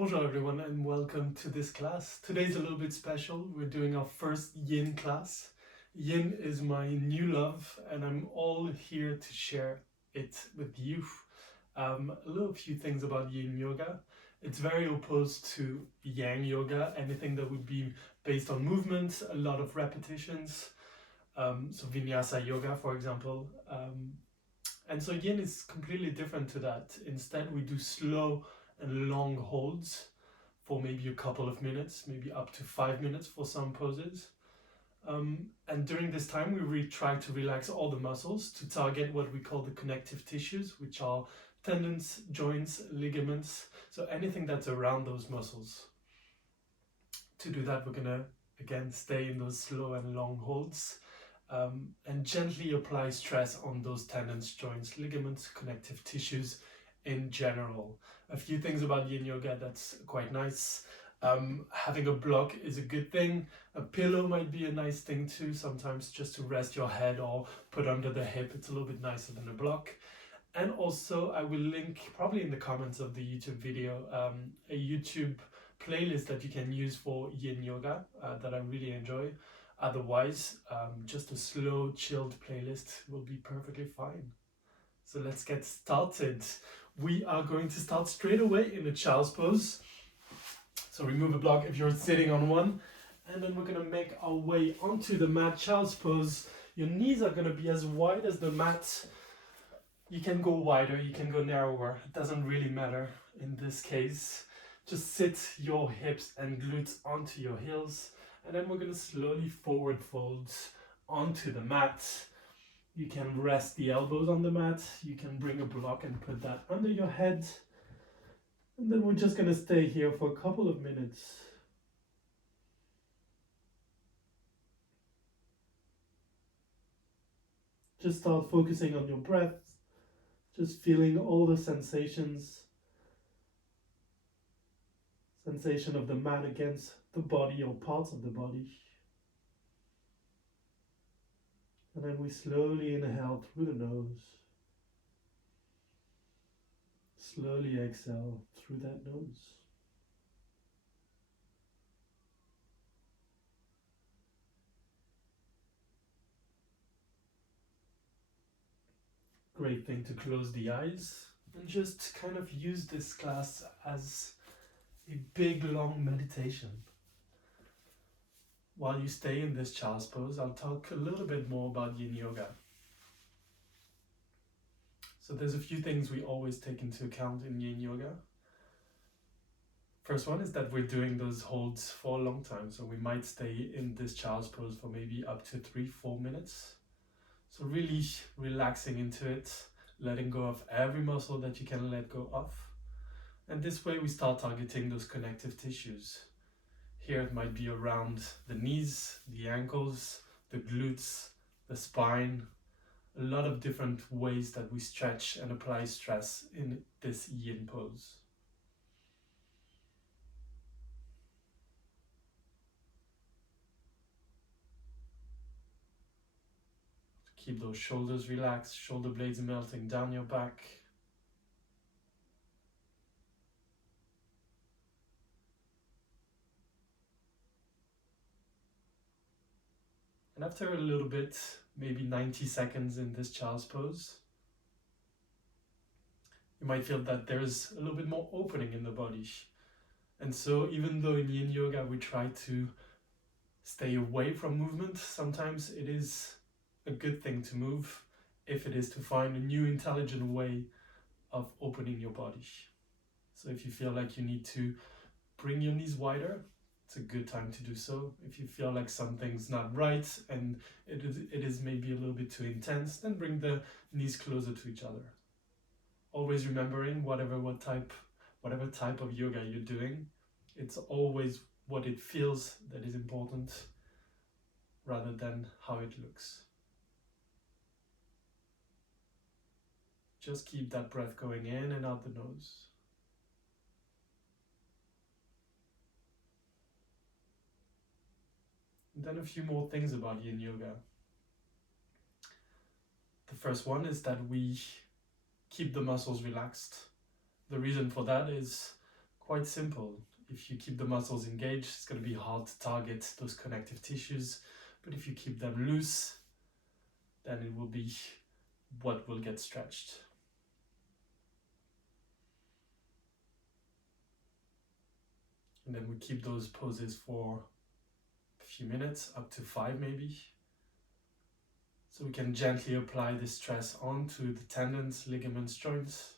Bonjour everyone and welcome to this class. Today's a little bit special. We're doing our first Yin class. Yin is my new love and I'm all here to share it with you. A few things about Yin Yoga. It's very opposed to Yang Yoga, anything that would be based on movement, a lot of repetitions. So Vinyasa Yoga, for example. And so Yin is completely different to that. Instead, we do slow and long holds for maybe a couple of minutes, maybe up to 5 minutes for some poses. And during this time, we really try to relax all the muscles to target what we call the connective tissues, which are tendons, joints, ligaments, so anything that's around those muscles. To do that, we're gonna, again, stay in those slow and long holds and gently apply stress on those tendons, joints, ligaments, connective tissues in general. A few things about Yin Yoga that's quite nice. Having a block is a good thing. A pillow might be a nice thing too, sometimes just to rest your head or put under the hip. It's a little bit nicer than a block. And also I will link, probably in the comments of the YouTube video, a YouTube playlist that you can use for Yin Yoga that I really enjoy. Otherwise, just a slow, chilled playlist will be perfectly fine. So let's get started. We are going to start straight away in a child's pose. So remove a block if you're sitting on one. And then we're going to make our way onto the mat, child's pose. Your knees are going to be as wide as the mat. You can go wider, you can go narrower. It doesn't really matter in this case. Just sit your hips and glutes onto your heels. And then we're going to slowly forward fold onto the mat. You can rest the elbows on the mat. You can bring a block and put that under your head. And then we're just going to stay here for a couple of minutes. Just start focusing on your breath. Just feeling all the sensations. Sensation of the mat against the body or parts of the body. And then we slowly inhale through the nose. Slowly exhale through that nose. Great thing to close the eyes and just kind of use this class as a big long meditation. While you stay in this child's pose, I'll talk a little bit more about Yin Yoga. So there's a few things we always take into account in Yin Yoga. First one is that we're doing those holds for a long time. So we might stay in this child's pose for maybe up to 3-4 minutes. So really relaxing into it, letting go of every muscle that you can let go of. And this way we start targeting those connective tissues. Here it might be around the knees, the ankles, the glutes, the spine. A lot of different ways that we stretch and apply stress in this Yin pose. Keep those shoulders relaxed, shoulder blades melting down your back. And after a little bit, maybe 90 seconds in this child's pose, you might feel that there's a little bit more opening in the body. And so even though in Yin Yoga we try to stay away from movement, sometimes it is a good thing to move if it is to find a new intelligent way of opening your body. So if you feel like you need to bring your knees wider, it's a good time to do so. If you feel like something's not right and it is maybe a little bit too intense, then bring the knees closer to each other. Always remembering whatever type of yoga you're doing, it's always what it feels that is important rather than how it looks. Just keep that breath going in and out the nose. And then a few more things about Yin Yoga. The first one is that we keep the muscles relaxed. The reason for that is quite simple. If you keep the muscles engaged, it's going to be hard to target those connective tissues. But if you keep them loose, then it will be what will get stretched. And then we keep those poses for a few minutes, up to 5 maybe. So we can gently apply the stress onto the tendons, ligaments, joints.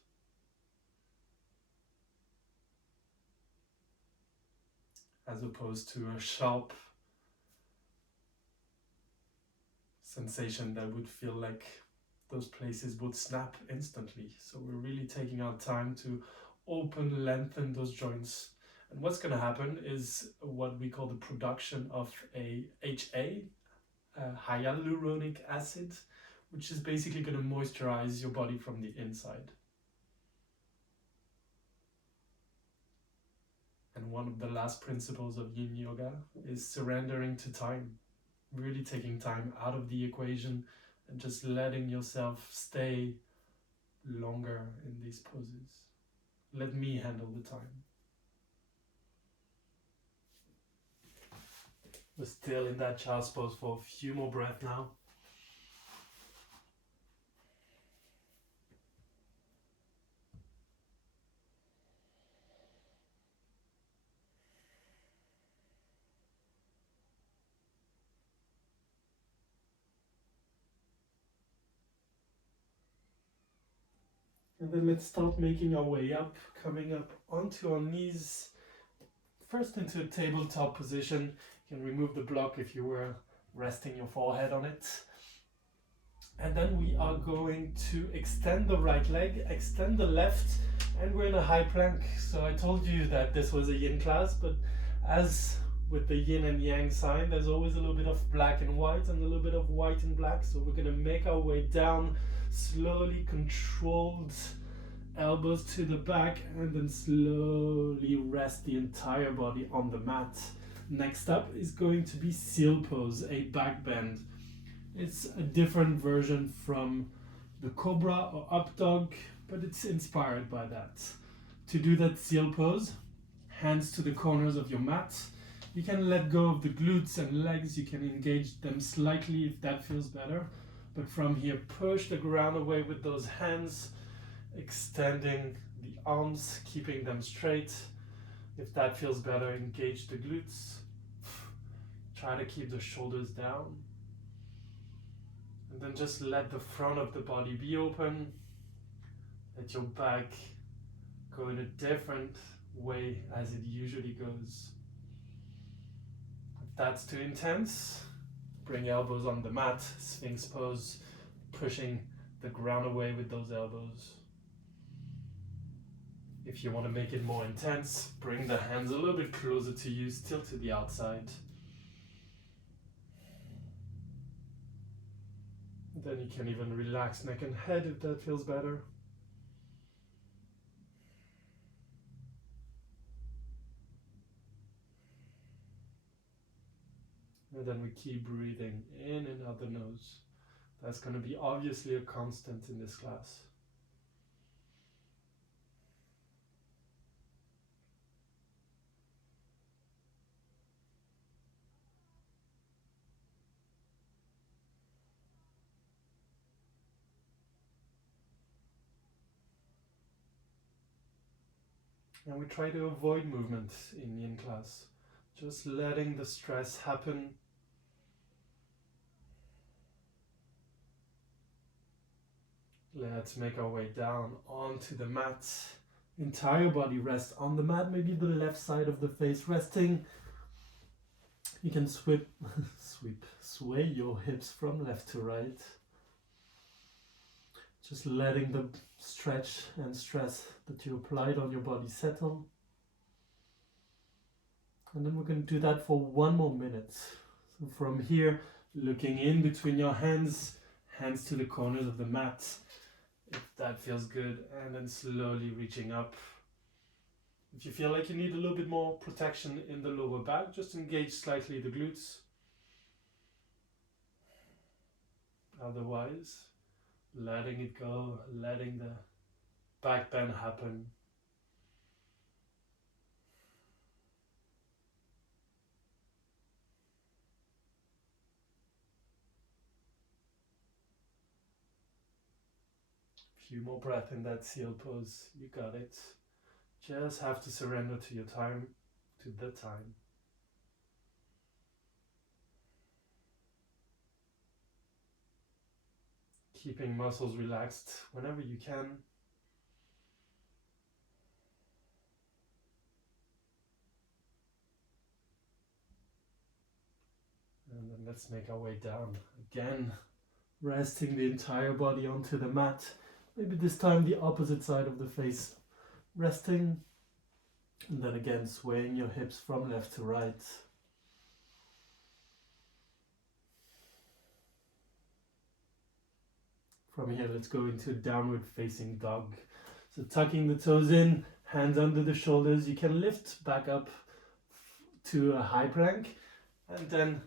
As opposed to a sharp sensation that would feel like those places would snap instantly. So we're really taking our time to open, lengthen those joints. And what's going to happen is what we call the production of a HA, hyaluronic acid, which is basically going to moisturize your body from the inside. And one of the last principles of Yin Yoga is surrendering to time. Really taking time out of the equation and just letting yourself stay longer in these poses. Let me handle the time. We're still in that child's pose for a few more breaths now. And then let's start making our way up, coming up onto our knees. First into a tabletop position. You can remove the block if you were resting your forehead on it. And then we are going to extend the right leg, extend the left, and we're in a high plank. So I told you that this was a yin class, but as with the yin and yang sign, there's always a little bit of black and white and a little bit of white and black. So we're going to make our way down, slowly controlled, elbows to the back, and then slowly rest the entire body on the mat. Next up is going to be seal pose, a back bend. It's a different version from the cobra or up dog, but it's inspired by that. To do that seal pose, hands to the corners of your mat. You can let go of the glutes and legs. You can engage them slightly if that feels better. But from here, push the ground away with those hands, extending the arms, keeping them straight. If that feels better, engage the glutes. Try to keep the shoulders down. And then just let the front of the body be open. Let your back go in a different way as it usually goes. If that's too intense, bring elbows on the mat, Sphinx pose, pushing the ground away with those elbows. If you want to make it more intense, bring the hands a little bit closer to you, still to the outside. Then you can even relax neck and head if that feels better. And then we keep breathing in and out the nose. That's going to be obviously a constant in this class. And we try to avoid movement in Yin class. Just letting the stress happen. Let's make our way down onto the mat. Entire body rests on the mat, maybe the left side of the face resting. You can sway your hips from left to right. Just letting the stretch and stress that you applied on your body settle. And then we're going to do that for 1 more minute. So from here, looking in between your hands, hands to the corners of the mat, if that feels good, and then slowly reaching up. If you feel like you need a little bit more protection in the lower back, just engage slightly the glutes. Otherwise, letting it go, letting the back bend happen. few more breaths in that seal pose. You got it. Just have to surrender to your time, to the time. Keeping muscles relaxed whenever you can. And then let's make our way down again. Resting the entire body onto the mat. Maybe this time the opposite side of the face. Resting. And then again swaying your hips from left to right. From here, let's go into downward facing dog. So tucking the toes in, hands under the shoulders. You can lift back up to a high plank and then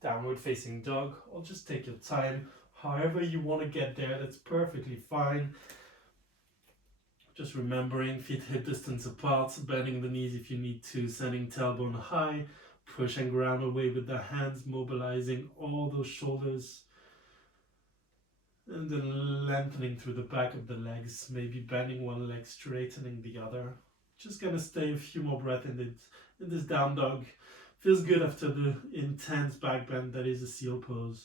downward facing dog, or just take your time. However you want to get there, that's perfectly fine. Just remembering feet hip distance apart, bending the knees if you need to, sending tailbone high, push and ground away with the hands, mobilizing all those shoulders. And then lengthening through the back of the legs, maybe bending one leg, straightening the other. Just gonna stay a few more breaths in this down dog. Feels good after the intense back bend that is a seal pose.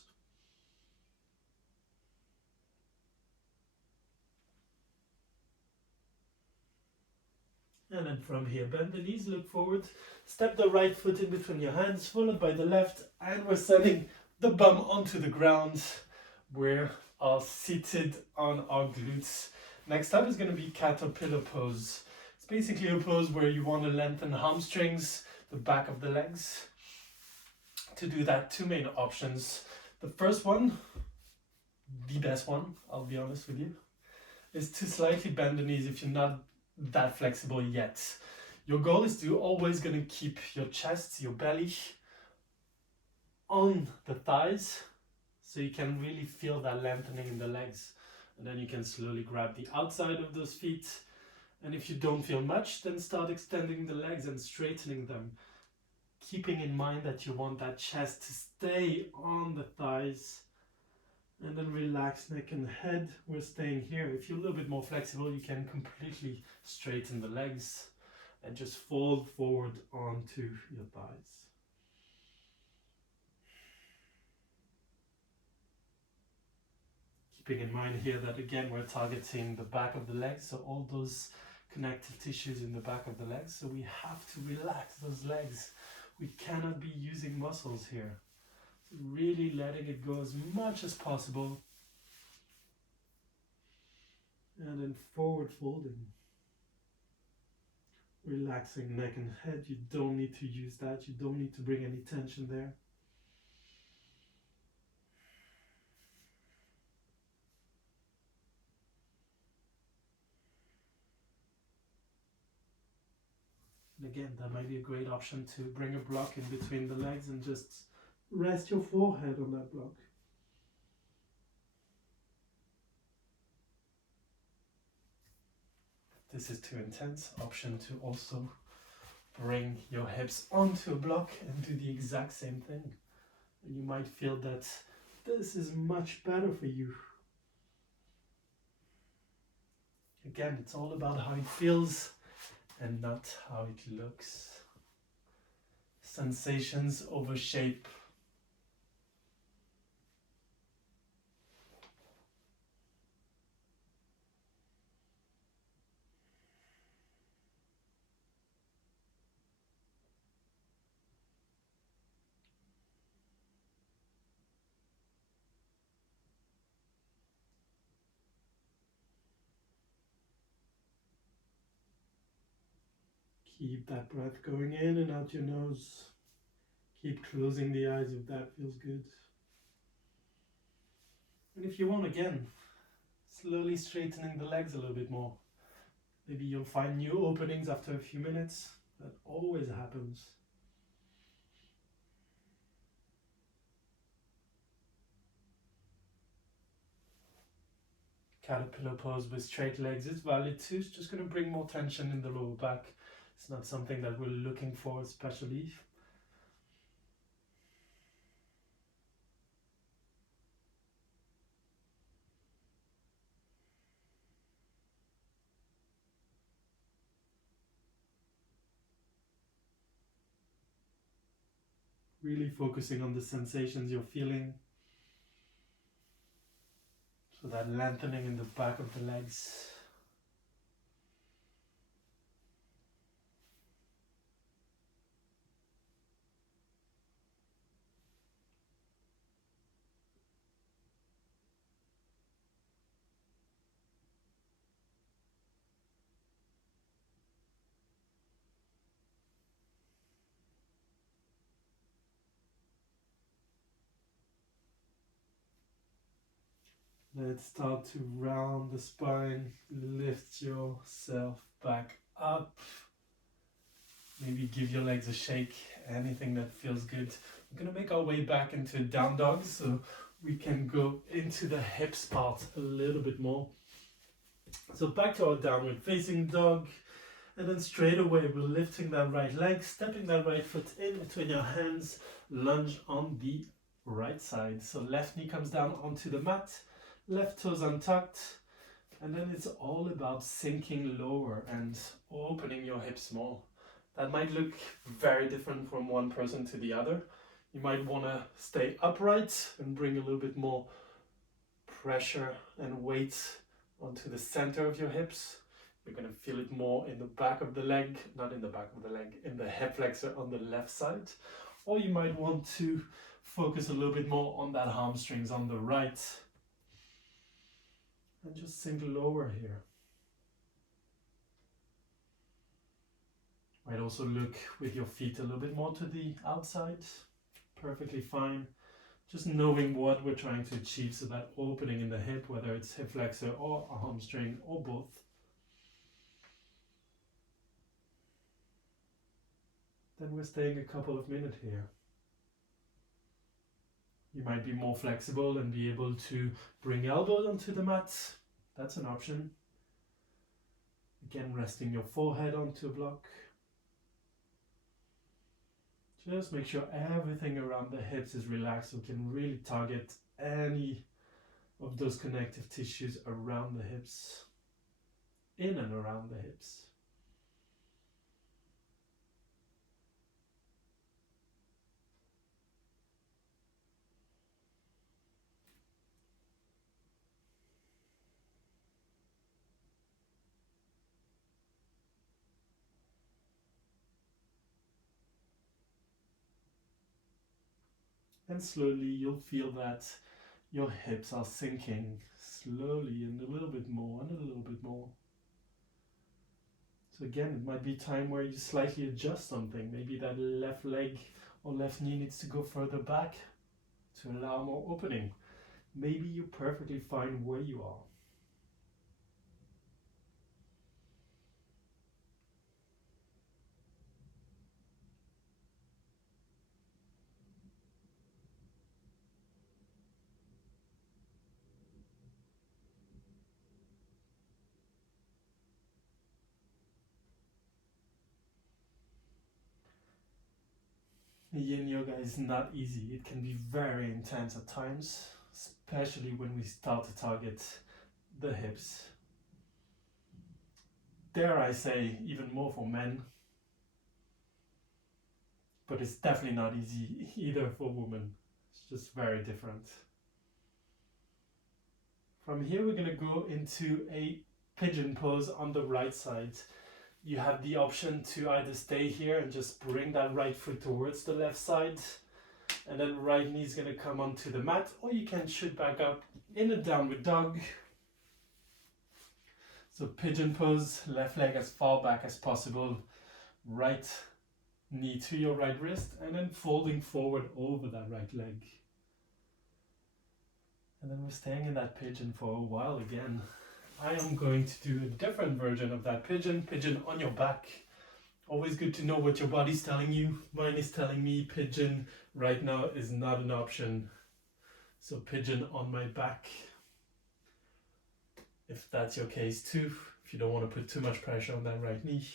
And then from here, bend the knees, look forward, step the right foot in between your hands, followed by the left, and we're sending the bum onto the ground. We are seated on our glutes. Next up is going to be caterpillar pose. It's basically a pose where you want to lengthen the hamstrings, the back of the legs. To do that, two main options. The first one, the best one, I'll be honest with you, is to slightly bend the knees if you're not that flexible yet. Your goal is to always going to keep your chest, your belly on the thighs, so you can really feel that lengthening in the legs. And then you can slowly grab the outside of those feet. And if you don't feel much, then start extending the legs and straightening them. Keeping in mind that you want that chest to stay on the thighs. And then relax neck and head. We're staying here. If you're a little bit more flexible, you can completely straighten the legs and just fold forward onto your thighs. Keeping in mind here that again we're targeting the back of the legs, so all those connective tissues in the back of the legs, so we have to relax those legs. We cannot be using muscles here. So really letting it go as much as possible. And then forward folding. Relaxing neck and head. You don't need to use that. You don't need to bring any tension there. And again, that might be a great option to bring a block in between the legs and just rest your forehead on that block. If this is too intense, option to also bring your hips onto a block and do the exact same thing. And you might feel that this is much better for you. Again, it's all about how it feels and not how it looks. Sensations over shape. Keep that breath going in and out your nose. Keep closing the eyes if that feels good. And if you want, again, slowly straightening the legs a little bit more. Maybe you'll find new openings after a few minutes. That always happens. Caterpillar pose with straight legs is valid too. It's just going to bring more tension in the lower back. It's not something that we're looking for especially. Really focusing on the sensations you're feeling. So that lengthening in the back of the legs. Let's start to round the spine, lift yourself back up. Maybe give your legs a shake, anything that feels good. We're gonna make our way back into down dog so we can go into the hips part a little bit more. So back to our downward facing dog, and then straight away we're lifting that right leg, stepping that right foot in between your hands, lunge on the right side. So left knee comes down onto the mat, left toes untucked, and then it's all about sinking lower and opening your hips more. That might look very different from one person to the other. You might want to stay upright and bring a little bit more pressure and weight onto the center of your hips. You're going to feel it more in the back of the leg, not in the back of the leg, in the hip flexor on the left side. Or you might want to focus a little bit more on that hamstrings on the right. And just sink lower here. Might also look with your feet a little bit more to the outside. Perfectly fine. Just knowing what we're trying to achieve, so that opening in the hip, whether it's hip flexor or a hamstring or both. Then we're staying a couple of minutes here. You might be more flexible and be able to bring elbows onto the mat. That's an option. Again, resting your forehead onto a block. Just make sure everything around the hips is relaxed so we can really target any of those connective tissues around the hips, in and around the hips. And slowly you'll feel that your hips are sinking slowly and a little bit more and a little bit more. So again, it might be time where you slightly adjust something. Maybe that left leg or left knee needs to go further back to allow more opening. Maybe you're perfectly fine where you are. Yin Yoga is not easy. It can be very intense at times, especially when we start to target the hips. Dare I say, even more for men. But it's definitely not easy either for women. It's just very different. From here we're going to go into a pigeon pose on the right side. You have the option to either stay here and just bring that right foot towards the left side, and then right knee is going to come onto the mat, or you can shoot back up in a downward dog. So pigeon pose, left leg as far back as possible, right knee to your right wrist, and then folding forward over that right leg. And then we're staying in that pigeon for a while again. I am going to do a different version of that pigeon on your back. Always good to know what your body's telling you. Mine is telling me pigeon right now is not an option. So pigeon on my back. If that's your case too, if you don't want to put too much pressure on that right knee,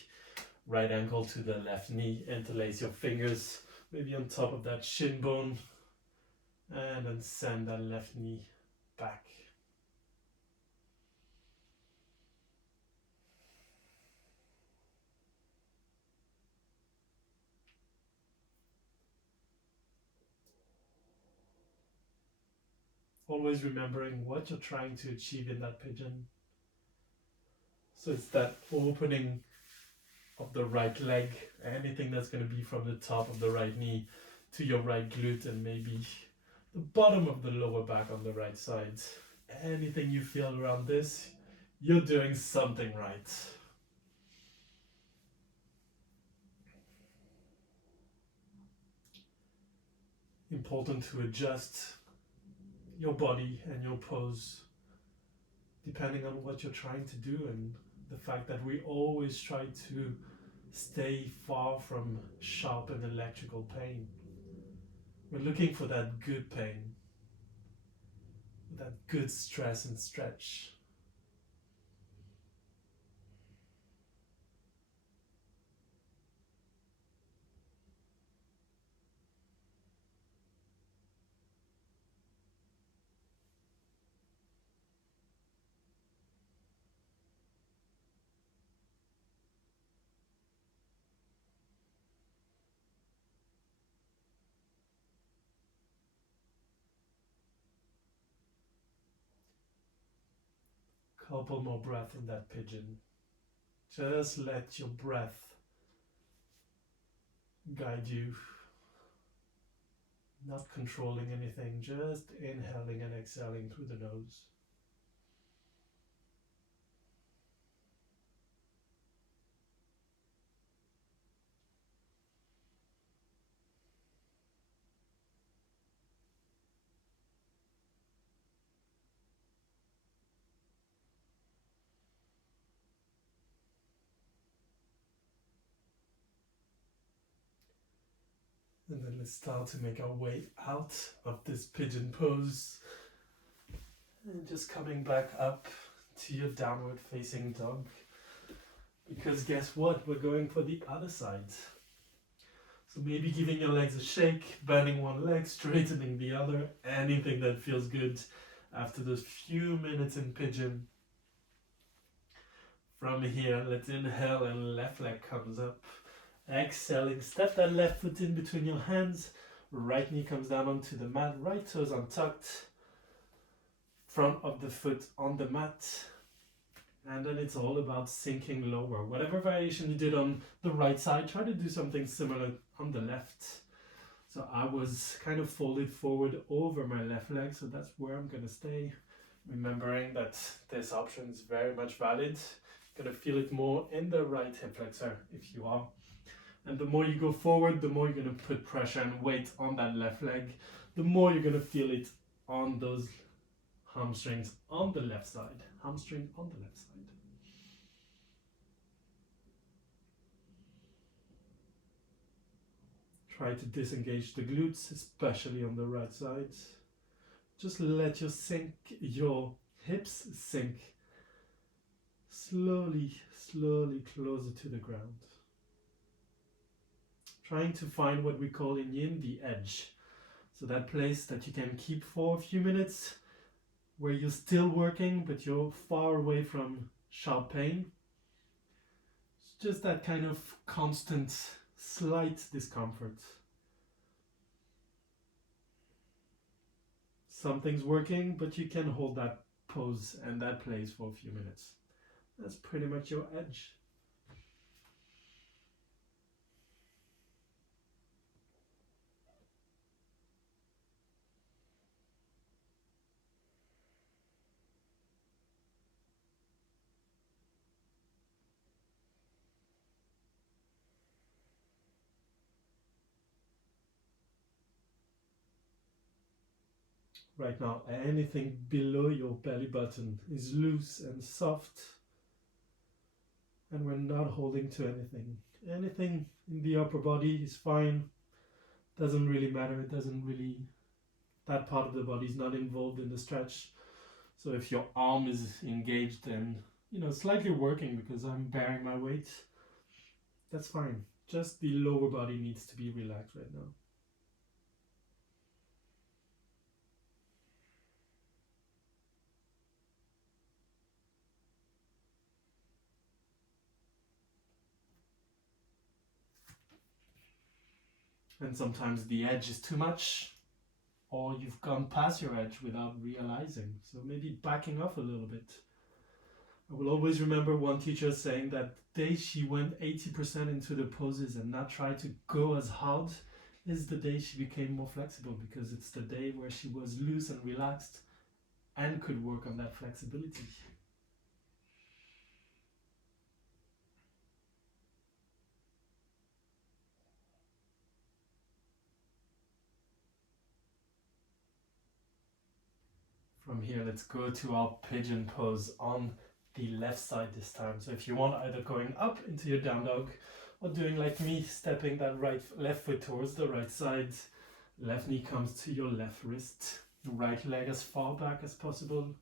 right ankle to the left knee, interlace your fingers, maybe on top of that shin bone, and then send that left knee back. always remembering what you're trying to achieve in that pigeon. So it's that opening of the right leg, anything that's going to be from the top of the right knee to your right glute, and maybe the bottom of the lower back on the right side. Anything you feel around this, you're doing something right. Important to adjust your body and your pose depending on what you're trying to do, and the fact that we always try to stay far from sharp and electrical pain. We're looking for that good pain, that good stress and stretch. Couple more breath in that pigeon. Just let your breath guide you, not controlling anything, just inhaling and exhaling through the nose. And then let's start to make our way out of this pigeon pose. And just coming back up to your downward facing dog. Because guess what? We're going for the other side. So maybe giving your legs a shake, bending one leg, straightening the other, anything that feels good after those few minutes in pigeon. From here, let's inhale and left leg comes up. Exhaling, step that left foot in between your hands. Right knee comes down onto the mat, right toes untucked. Front of the foot on the mat. And then it's all about sinking lower. Whatever variation you did on the right side, try to do something similar on the left. So I was kind of folded forward over my left leg, so that's where I'm going to stay. Remembering that this option is very much valid. You're going to feel it more in the right hip flexor if you are. And the more you go forward, the more you're going to put pressure and weight on that left leg, the more you're going to feel it on those hamstrings on the left side. Hamstring on the left side. Try to disengage the glutes, especially on the right side. Just let your hips sink slowly, slowly closer to the ground. Trying to find what we call in Yin the edge. So that place that you can keep for a few minutes where you're still working but you're far away from sharp pain. It's just that kind of constant, slight discomfort. Something's working, but you can hold that pose and that place for a few minutes. That's pretty much your edge. Right now, anything below your belly button is loose and soft, and we're not holding to anything. Anything in the upper body is fine. Doesn't really matter. That part of the body is not involved in the stretch. So if your arm is engaged and slightly working because I'm bearing my weight, that's fine. Just the lower body needs to be relaxed right now. And sometimes the edge is too much. or you've gone past your edge without realizing. So maybe backing off a little bit. I will always remember one teacher saying that the day she went 80% into the poses and not tried to go as hard is the day she became more flexible, because it's the day where she was loose and relaxed and could work on that flexibility. From here, let's go to our pigeon pose on the left side this time. So if you want, either going up into your down dog or doing like me, stepping that left foot towards the right side. Left knee comes to your left wrist. Right leg as far back as possible.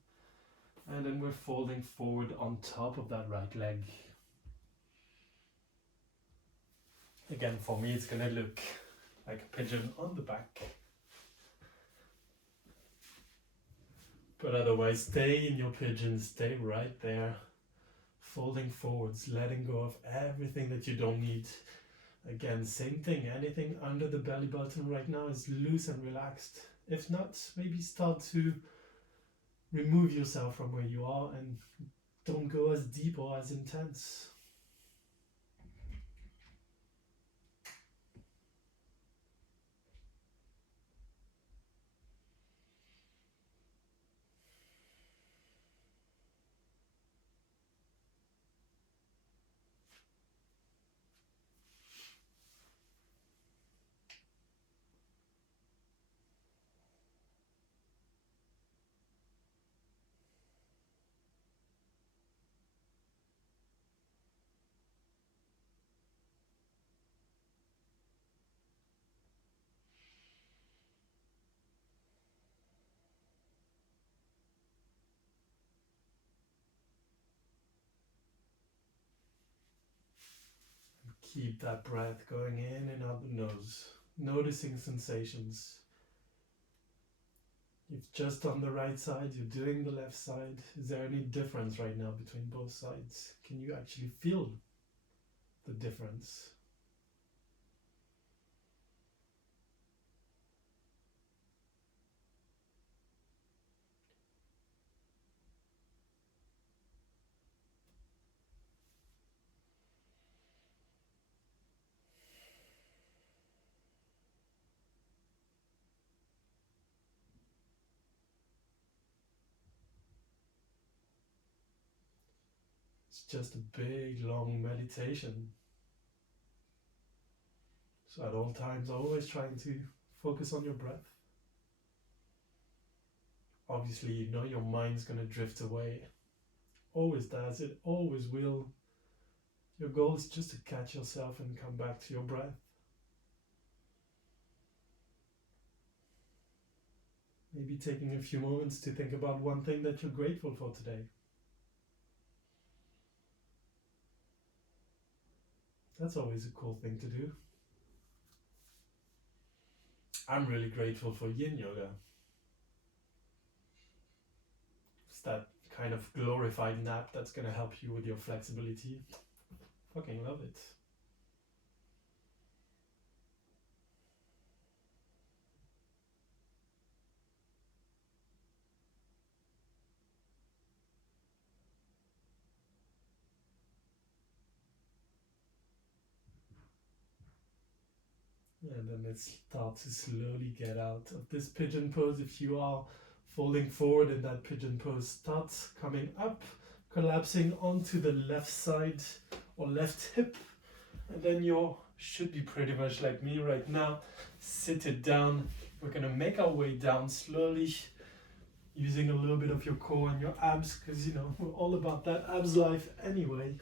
And then we're folding forward on top of that right leg. Again, for me, it's gonna look like a pigeon on the back. But otherwise, stay in your pigeon, stay right there. Folding forwards, letting go of everything that you don't need. Again, same thing, anything under the belly button right now is loose and relaxed. If not, maybe start to remove yourself from where you are and don't go as deep or as intense. Keep that breath going in and out the nose, noticing sensations. You've just done the right side, you're doing the left side. Is there any difference right now between both sides? Can you actually feel the difference? It's just a big, long meditation. So at all times, always trying to focus on your breath. Obviously, you know your mind's going to drift away. Always does, it always will. Your goal is just to catch yourself and come back to your breath. Maybe taking a few moments to think about one thing that you're grateful for today. That's always a cool thing to do. I'm really grateful for Yin Yoga. It's that kind of glorified nap that's going to help you with your flexibility. Fucking love it. And then let's start to slowly get out of this pigeon pose. If you are folding forward in that pigeon pose, start coming up, collapsing onto the left side or left hip. And then you should be pretty much like me right now. Sit it down. We're going to make our way down slowly, using a little bit of your core and your abs, because, you know, we're all about that abs life anyway.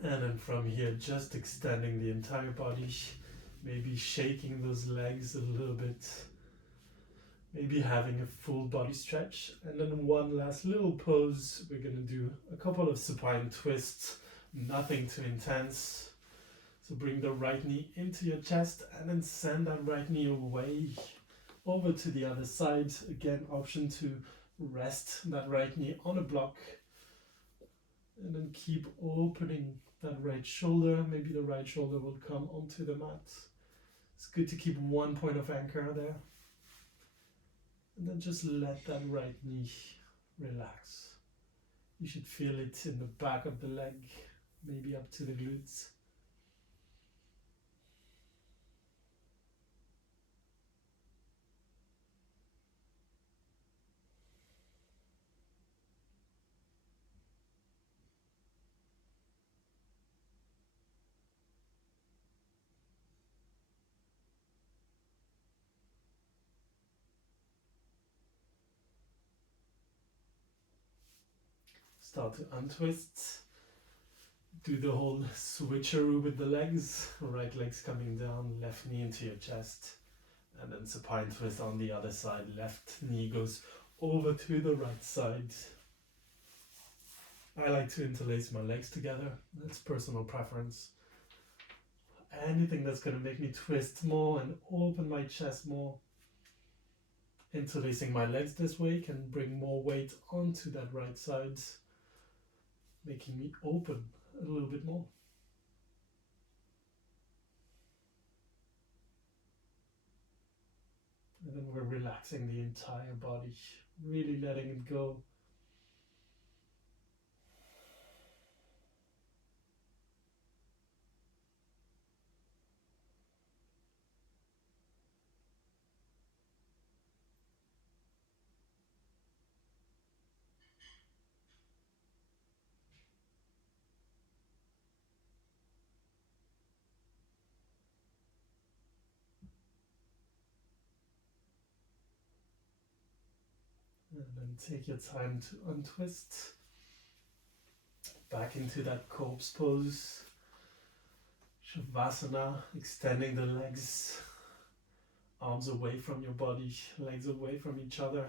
And then from here, just extending the entire body, maybe shaking those legs a little bit, maybe having a full body stretch. And then one last little pose. We're going to do a couple of supine twists, nothing too intense. So bring the right knee into your chest and then send that right knee away over to the other side. Again, option to rest that right knee on a block. And then keep opening that right shoulder. Maybe the right shoulder will come onto the mat. It's good to keep one point of anchor there. And then just let that right knee relax. You should feel it in the back of the leg, maybe up to the glutes. Start to untwist. Do the whole switcheroo with the legs. Right leg's coming down, left knee into your chest. And then supine twist on the other side. Left knee goes over to the right side. I like to interlace my legs together. That's personal preference. Anything that's going to make me twist more and open my chest more. Interlacing my legs this way can bring more weight onto that right side, making me open a little bit more. And then we're relaxing the entire body, really letting it go. And then take your time to untwist. Back into that corpse pose. Shavasana, extending the legs. Arms away from your body, legs away from each other.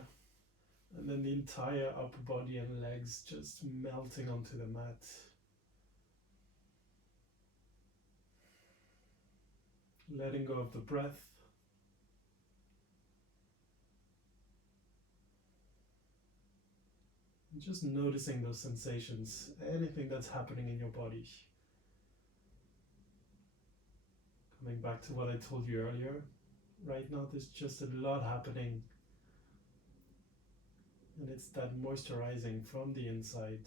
And then the entire upper body and legs just melting onto the mat. Letting go of the breath. And just noticing those sensations, anything that's happening in your body. Coming back to what I told you earlier, right now there's just a lot happening. And it's that moisturizing from the inside.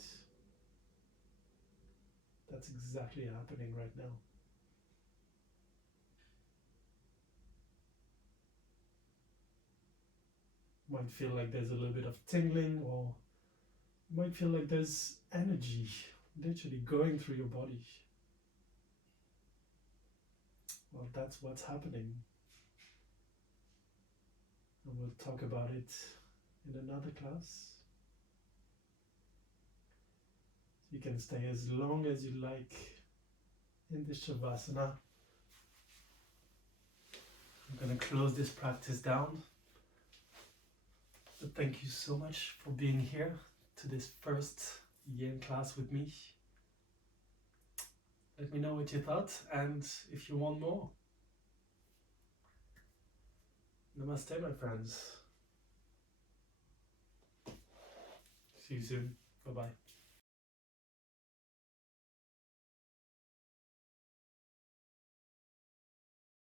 That's exactly happening right now. Might feel like there's a little bit of tingling, or might feel like there's energy literally going through your body. Well, that's what's happening. And we'll talk about it in another class. So you can stay as long as you like in this Shavasana. I'm going to close this practice down. But thank you so much for being here to this first Yin class with me. Let me know what you thought and if you want more. Namaste, my friends. See you soon. Bye-bye.